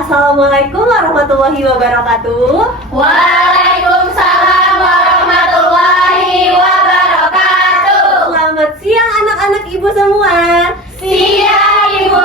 Assalamualaikum warahmatullahi wabarakatuh. Waalaikumsalam warahmatullahi wabarakatuh. Selamat siang anak-anak ibu semua. Siang Ibu.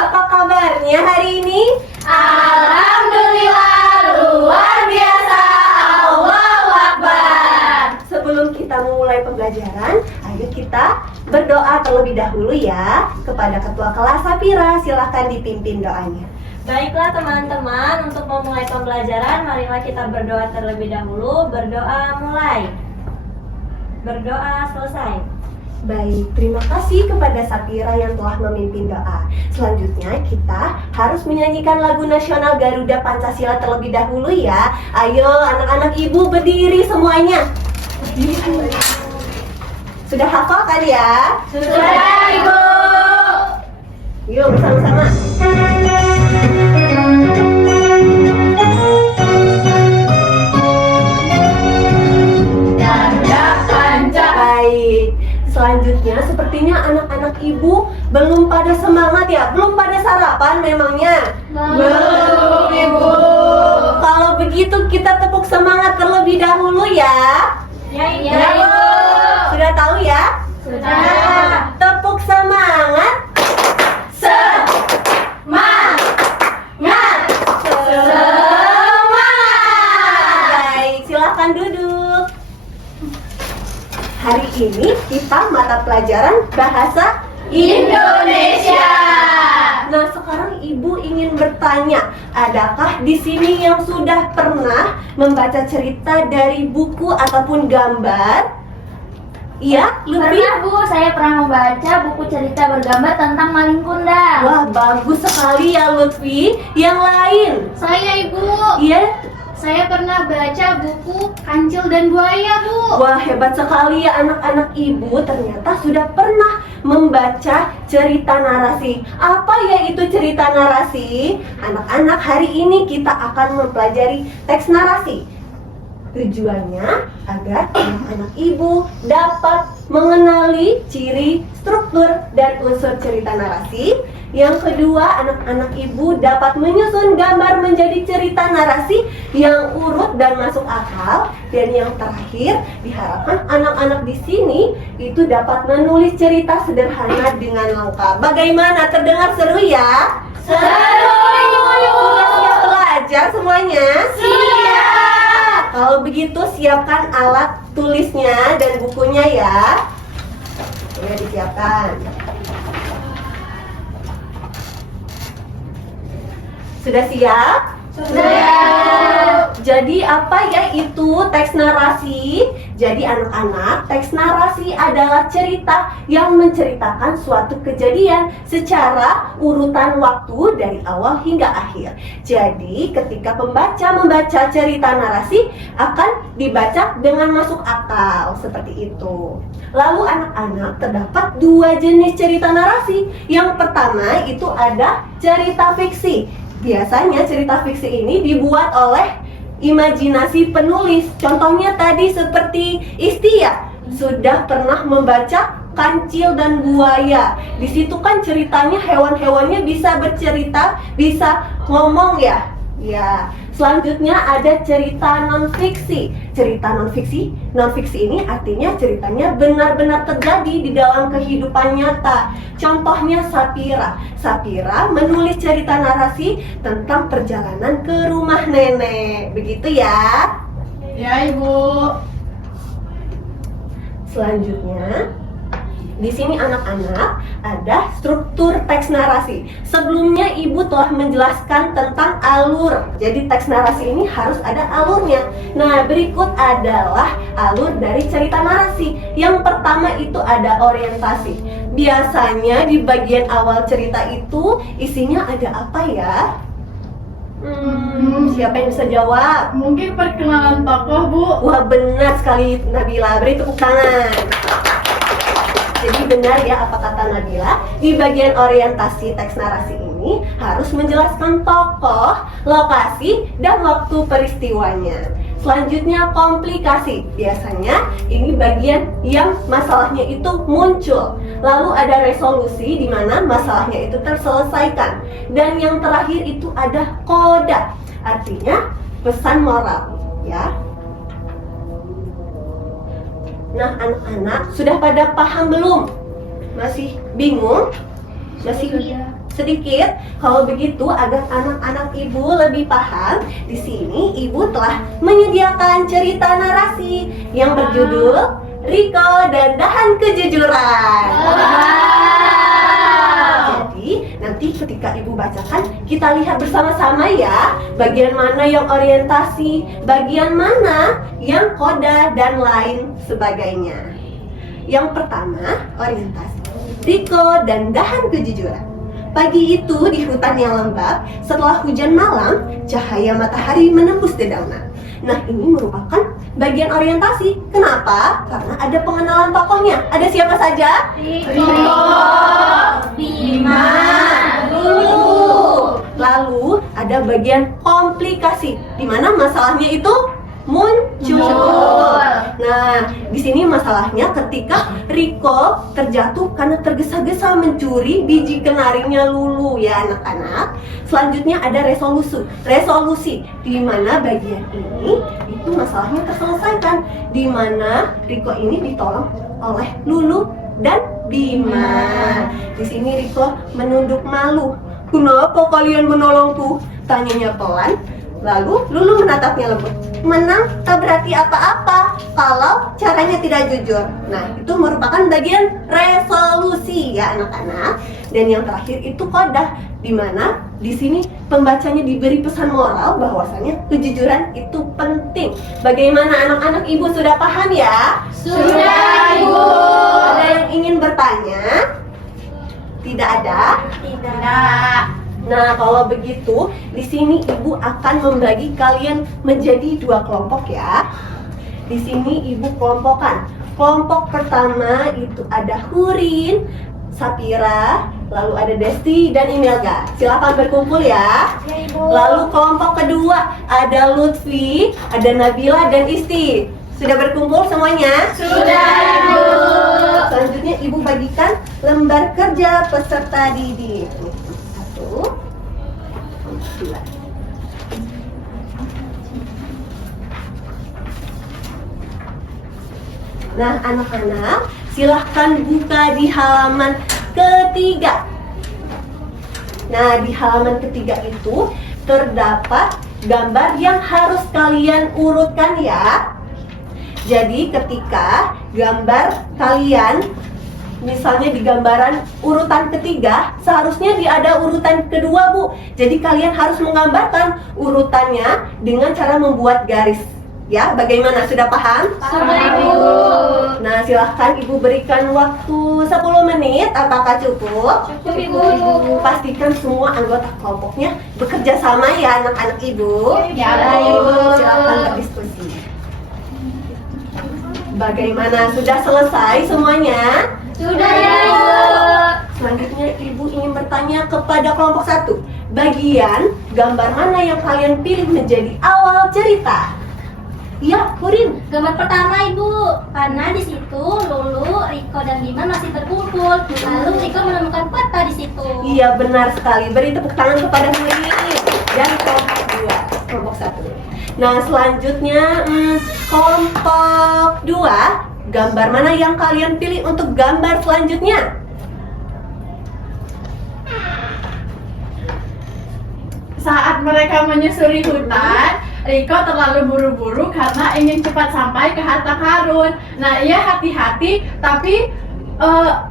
Apa kabarnya hari ini? Alhamdulillah luar biasa. Allahu Akbar. Sebelum kita memulai pembelajaran, ayo kita berdoa terlebih dahulu ya kepada Ketua Kelas Sapira. Silahkan dipimpin doanya. Baiklah teman-teman, untuk memulai pembelajaran, marilah kita berdoa terlebih dahulu. Berdoa mulai. Berdoa selesai. Baik, terima kasih kepada Sapira yang telah memimpin doa. Selanjutnya kita harus menyanyikan lagu nasional Garuda Pancasila terlebih dahulu ya. Ayo anak-anak ibu berdiri semuanya. Sudah hafal kan ya? Sudah Ibu. Yuk bersama-sama. Garuda Pancasila. Baik, selanjutnya sepertinya anak-anak ibu belum pada semangat ya? Belum pada sarapan memangnya? Belum Ibu. Kalau begitu kita tepuk semangat terlebih dahulu ya. Ya, Ya Ibu. Sudah tahu ya? Sudah. Tepuk semangat. Semangat. Baik, silahkan duduk. Hari ini kita mata pelajaran bahasa Indonesia. Nah, sekarang ibu ingin bertanya, adakah di sini yang sudah pernah membaca cerita dari buku ataupun gambar? Iya, Lutfi? Pernah Bu, saya pernah membaca buku cerita bergambar tentang maling kundang. Wah, bagus sekali ya Lutfi. Yang lain? Saya Ibu, Iya. saya pernah baca buku Kancil dan Buaya Bu. Wah, hebat sekali ya anak-anak ibu. Ternyata sudah pernah membaca cerita narasi. Apa ya itu cerita narasi? Anak-anak, hari ini kita akan mempelajari teks narasi. Tujuannya agar anak-anak ibu dapat mengenali ciri, struktur, dan unsur cerita narasi. Yang kedua, anak-anak ibu dapat menyusun gambar menjadi cerita narasi yang urut dan masuk akal. Dan yang terakhir, diharapkan anak-anak di sini itu dapat menulis cerita sederhana dengan lengkap. Bagaimana? Terdengar seru ya? Seru. Sudah siap belajar semuanya? Siap. Kalau begitu siapkan alat tulisnya dan bukunya ya. Ya, disiapkan. Sudah siap? Sudah. Jadi apa ya itu teks narasi? Jadi anak-anak, teks narasi adalah cerita yang menceritakan suatu kejadian secara urutan waktu dari awal hingga akhir. Jadi ketika pembaca membaca cerita narasi akan dibaca dengan masuk akal seperti itu. Lalu anak-anak, terdapat dua jenis cerita narasi. Yang pertama itu ada cerita fiksi. Biasanya cerita fiksi ini dibuat oleh imajinasi penulis. Contohnya tadi seperti Istia sudah pernah membaca Kancil dan Buaya. Di situ kan ceritanya hewan-hewannya bisa bercerita, bisa ngomong ya. Ya. Selanjutnya ada cerita non-fiksi. Cerita non-fiksi ini artinya ceritanya benar-benar terjadi di dalam kehidupan nyata. Contohnya Sapira. Sapira menulis cerita narasi tentang perjalanan ke rumah nenek. Begitu ya. Ya Ibu. Selanjutnya, di sini anak-anak ada struktur teks narasi. Sebelumnya ibu telah menjelaskan tentang alur. Jadi teks narasi ini harus ada alurnya. Nah, berikut adalah alur dari cerita narasi. Yang pertama itu ada orientasi. Biasanya di bagian awal cerita itu isinya ada apa ya? Siapa yang bisa jawab? Mungkin perkenalan tokoh Bu. Wah, benar sekali Nabila. Beri tepuk tangan. Jadi benar ya apa kata Nabila, di bagian orientasi teks narasi ini harus menjelaskan tokoh, lokasi, dan waktu peristiwanya. Selanjutnya komplikasi. Biasanya ini bagian yang masalahnya itu muncul. Lalu ada resolusi di mana masalahnya itu terselesaikan. Dan yang terakhir itu ada koda, artinya pesan moral, ya. Nah, anak-anak sudah pada paham belum? Masih bingung? Masih sedikit? Kalau begitu, agar anak-anak ibu lebih paham, di sini ibu telah menyediakan cerita narasi yang berjudul Riko dan Dahan Kejujuran. Jadi, nanti ketika ibu bacakan, kita lihat bersama-sama ya, bagian mana yang orientasi, bagian mana yang koda, dan lain sebagainya. Yang pertama, orientasi. Riko dan Dahan Kejujuran. Pagi itu di hutan yang lembab, setelah hujan malam, cahaya matahari menembus dedaunan. Nah, ini merupakan bagian orientasi. Kenapa? Karena ada pengenalan tokohnya. Ada siapa saja? Riko, Bima, Lulu. Lalu ada bagian komplikasi, di mana masalahnya itu muncul. Nah, di sini masalahnya ketika Riko terjatuh karena tergesa-gesa mencuri biji kenarinya Lulu, ya anak-anak. Selanjutnya ada resolusi, di mana bagian ini itu masalahnya terselesaikan, di mana Riko ini ditolong oleh Lulu dan Bima. Di sini Riko menunduk malu. "Kenapa kalian menolongku?" tanyanya pelan. Lalu Lulu menatapnya lembut. "Menang tak berarti apa-apa kalau caranya tidak jujur." Nah, itu merupakan bagian resolusi ya anak-anak. Dan yang terakhir itu kodah, di mana di sini pembacanya diberi pesan moral bahwasanya kejujuran itu penting. Bagaimana anak-anak ibu sudah paham ya? Sudah, Ibu. Ada yang ingin bertanya? Tidak ada? tidak. Nah, kalau begitu, di sini ibu akan membagi kalian menjadi 2 kelompok ya. Di sini ibu kelompokkan. Kelompok pertama itu ada Hurin, Sapira, lalu ada Desti dan Imelda. Silakan berkumpul ya. Ya, Ibu. Lalu kelompok kedua ada Lutfi, ada Nabila dan Isti. Sudah berkumpul semuanya? Sudah, Ibu. Selanjutnya ibu bagikan lembar kerja peserta didik. 1, 2. Nah, anak-anak, silahkan buka di halaman ketiga. Nah, di halaman ketiga itu terdapat gambar yang harus kalian urutkan ya. Jadi ketika gambar kalian, misalnya di gambaran urutan ketiga, seharusnya ada urutan kedua, Bu. Jadi kalian harus menggambarkan urutannya dengan cara membuat garis. Ya, bagaimana? Sudah paham? Sudah, Ibu. Nah, silahkan Ibu berikan waktu 10 menit. Apakah cukup? Cukup, Ibu. Pastikan semua anggota kelompoknya bekerja sama ya anak-anak Ibu. Ya, Ibu. Bu. Silahkan berdiskusi. Bagaimana? Sudah selesai semuanya? Sudah, ya, Ibu. Selanjutnya Ibu ingin bertanya kepada kelompok 1. Bagian gambar mana yang kalian pilih menjadi awal cerita? Ya, Hurin. Gambar pertama, Ibu, karena di situ Lulu, Riko, dan Bima masih terkumpul. Lalu Riko menemukan peta di situ. Iya, benar sekali. Beri tepuk tangan kepada Hurin dan kelompok 2, kelompok 1. Nah, selanjutnya kelompok 2, gambar mana yang kalian pilih untuk gambar selanjutnya? Saat mereka menyusuri hutan, Riko terlalu buru-buru karena ingin cepat sampai ke harta karun. Nah, ia hati-hati tapi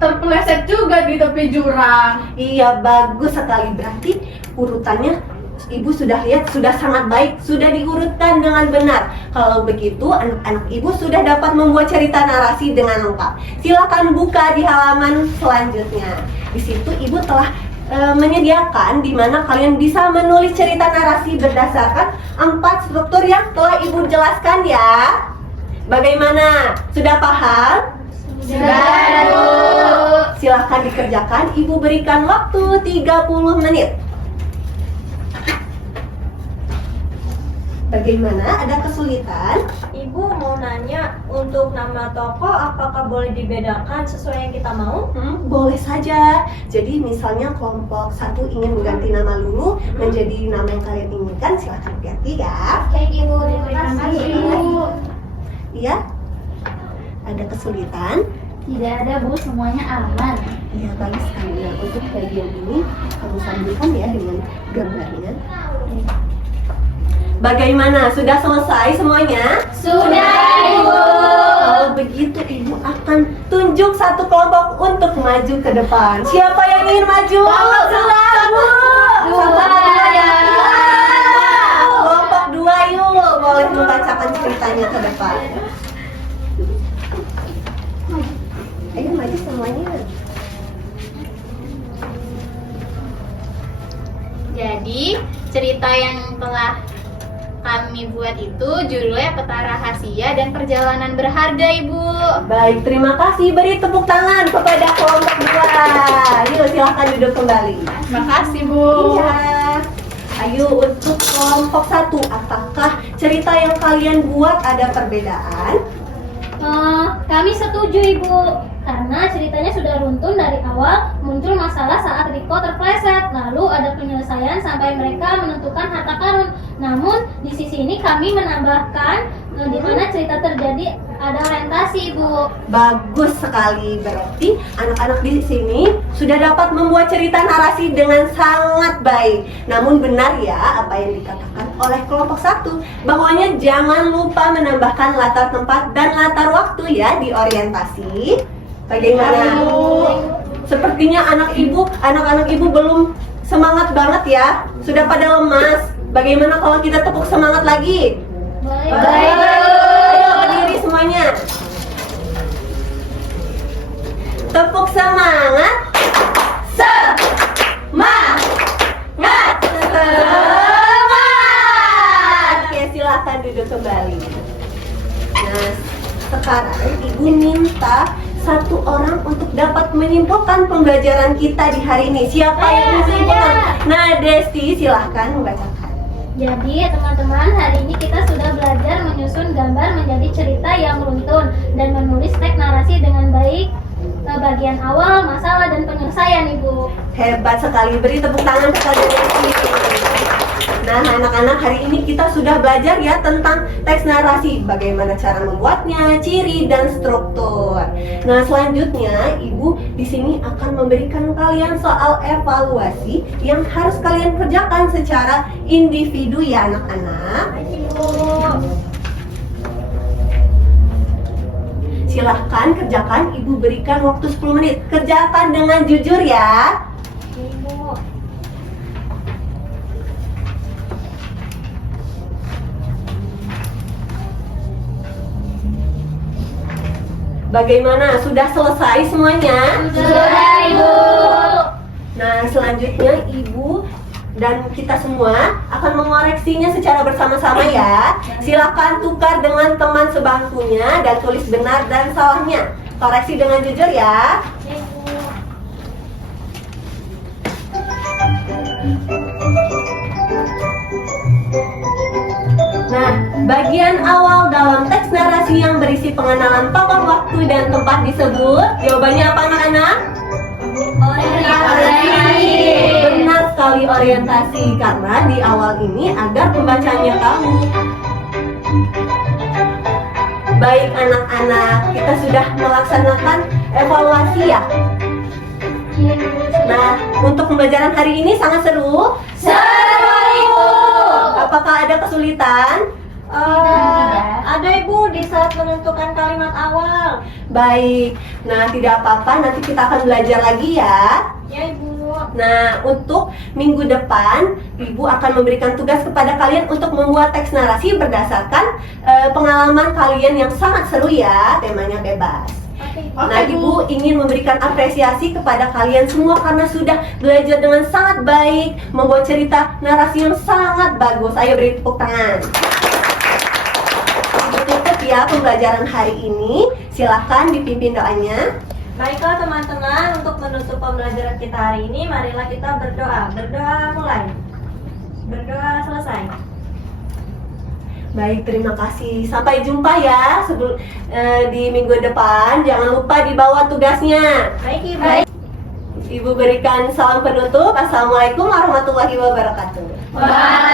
terpeleset juga di tepi jurang. Iya, bagus sekali. Berarti urutannya Ibu sudah lihat, sudah sangat baik, sudah diurutkan dengan benar. Kalau begitu, anak-anak Ibu sudah dapat membuat cerita narasi dengan lengkap. Silakan buka di halaman selanjutnya. Di situ Ibu telah menyediakan di mana kalian bisa menulis cerita narasi berdasarkan 4 struktur yang telah Ibu jelaskan ya. Bagaimana? Sudah paham? Sudah, Bu. Silahkan dikerjakan. Ibu berikan waktu 30 menit. Bagaimana? Ada kesulitan? Ibu mau nanya, untuk nama tokoh apakah boleh dibedakan sesuai yang kita mau? Boleh saja. Jadi misalnya kelompok 1 ingin mengganti nama Lulu menjadi nama yang kalian inginkan, silahkan ganti ya. Baik Ibu, terima kasih. Iya? Ada kesulitan? Tidak ada Bu, semuanya aman. Ya, bagus sekali. Nah, untuk bagian ini kamu sambungkan ya dengan gambarnya. Bagaimana? Sudah selesai semuanya? Sudah Ibu. Kalau begitu Ibu akan tunjuk satu kelompok untuk maju ke depan. Siapa yang ingin maju? Selalu. Kelompok 2 yuk, boleh membacakan ceritanya ke depan. Ayo maju semuanya. Jadi, cerita yang telah kami buat itu judulnya Peta Rahasia dan Perjalanan Berharga, Ibu. Baik, terima kasih. Beri tepuk tangan kepada kelompok 2. Yuk, silahkan duduk kembali. Makasih Bu. Iya. Ayo untuk kelompok 1, apakah cerita yang kalian buat ada perbedaan? Kami setuju Ibu, karena ceritanya sudah runtun dari awal. Muncul masalah saat Riko terpleset, lalu ada penyelesaian sampai mereka menentukan harta karun. Namun di sisi ini kami menambahkan di mana cerita terjadi ada orientasi Ibu. Bagus sekali, berarti anak-anak di sini sudah dapat membuat cerita narasi dengan sangat baik. Namun benar ya apa yang dikatakan oleh kelompok 1, bahwanya jangan lupa menambahkan latar tempat dan latar waktu ya di orientasi. Bagaimana? Sepertinya anak-anak ibu belum semangat banget ya, sudah pada lemas. Bagaimana kalau kita tepuk semangat lagi? Baik. Ayo berdiri semuanya. Tepuk semangat. Semangat. Oke, silakan duduk kembali. Nah, sekarang Ibu minta satu orang untuk dapat menyimpulkan pembelajaran kita di hari ini. Siapa yang mau menyimpulkan? Nah, Desti, silahkan membacakan. Jadi teman-teman, hari ini kita sudah belajar menyusun gambar menjadi cerita yang runtun dan menulis teks narasi dengan baik, bagian awal, masalah, dan penyelesaian Ibu. Hebat sekali, beri tepuk tangan kepada Desi. Nah, anak-anak, hari ini kita sudah belajar ya tentang teks narasi, bagaimana cara membuatnya, ciri dan struktur. Nah, selanjutnya Ibu di sini akan memberikan kalian soal evaluasi yang harus kalian kerjakan secara individu ya anak-anak. Silahkan kerjakan, Ibu berikan waktu 10 menit. Kerjakan dengan jujur ya. Ibu. Bagaimana? Sudah selesai semuanya? Sudah Ibu. Nah, selanjutnya Ibu dan kita semua akan mengoreksinya secara bersama-sama ya. Silakan tukar dengan teman sebangkunya dan tulis benar dan salahnya. Koreksi dengan jujur ya. Nah, bagian awal dalam teks narasi yang berisi pengenalan tokoh, waktu, dan tempat disebut. Jawabannya apa anak-anak? Orientasi. Benar sekali, orientasi. Karena di awal ini agar pembacanya tahu. Baik anak-anak, kita sudah melaksanakan evaluasi ya. Nah, untuk pembelajaran hari ini sangat seru. Apakah ada kesulitan? Ada Ibu di saat menentukan kalimat awal. Baik. Nah, tidak apa-apa, nanti kita akan belajar lagi ya. Ya Ibu. Nah, untuk minggu depan, Ibu akan memberikan tugas kepada kalian untuk membuat teks narasi berdasarkan pengalaman kalian yang sangat seru ya. Temanya bebas. Nah, Ibu ingin memberikan apresiasi kepada kalian semua karena sudah belajar dengan sangat baik, membuat cerita narasi yang sangat bagus. Ayo beri tepuk tangan. Ibu tutup ya pembelajaran hari ini. Silahkan dipimpin doanya. Baiklah teman-teman, untuk menutup pembelajaran kita hari ini, marilah kita berdoa. Berdoa mulai. Berdoa selesai. Baik, terima kasih. Sampai jumpa ya di minggu depan. Jangan lupa dibawa tugasnya. Baik Ibu. Ibu berikan salam penutup. Assalamualaikum warahmatullahi wabarakatuh. Waalaikumsalam.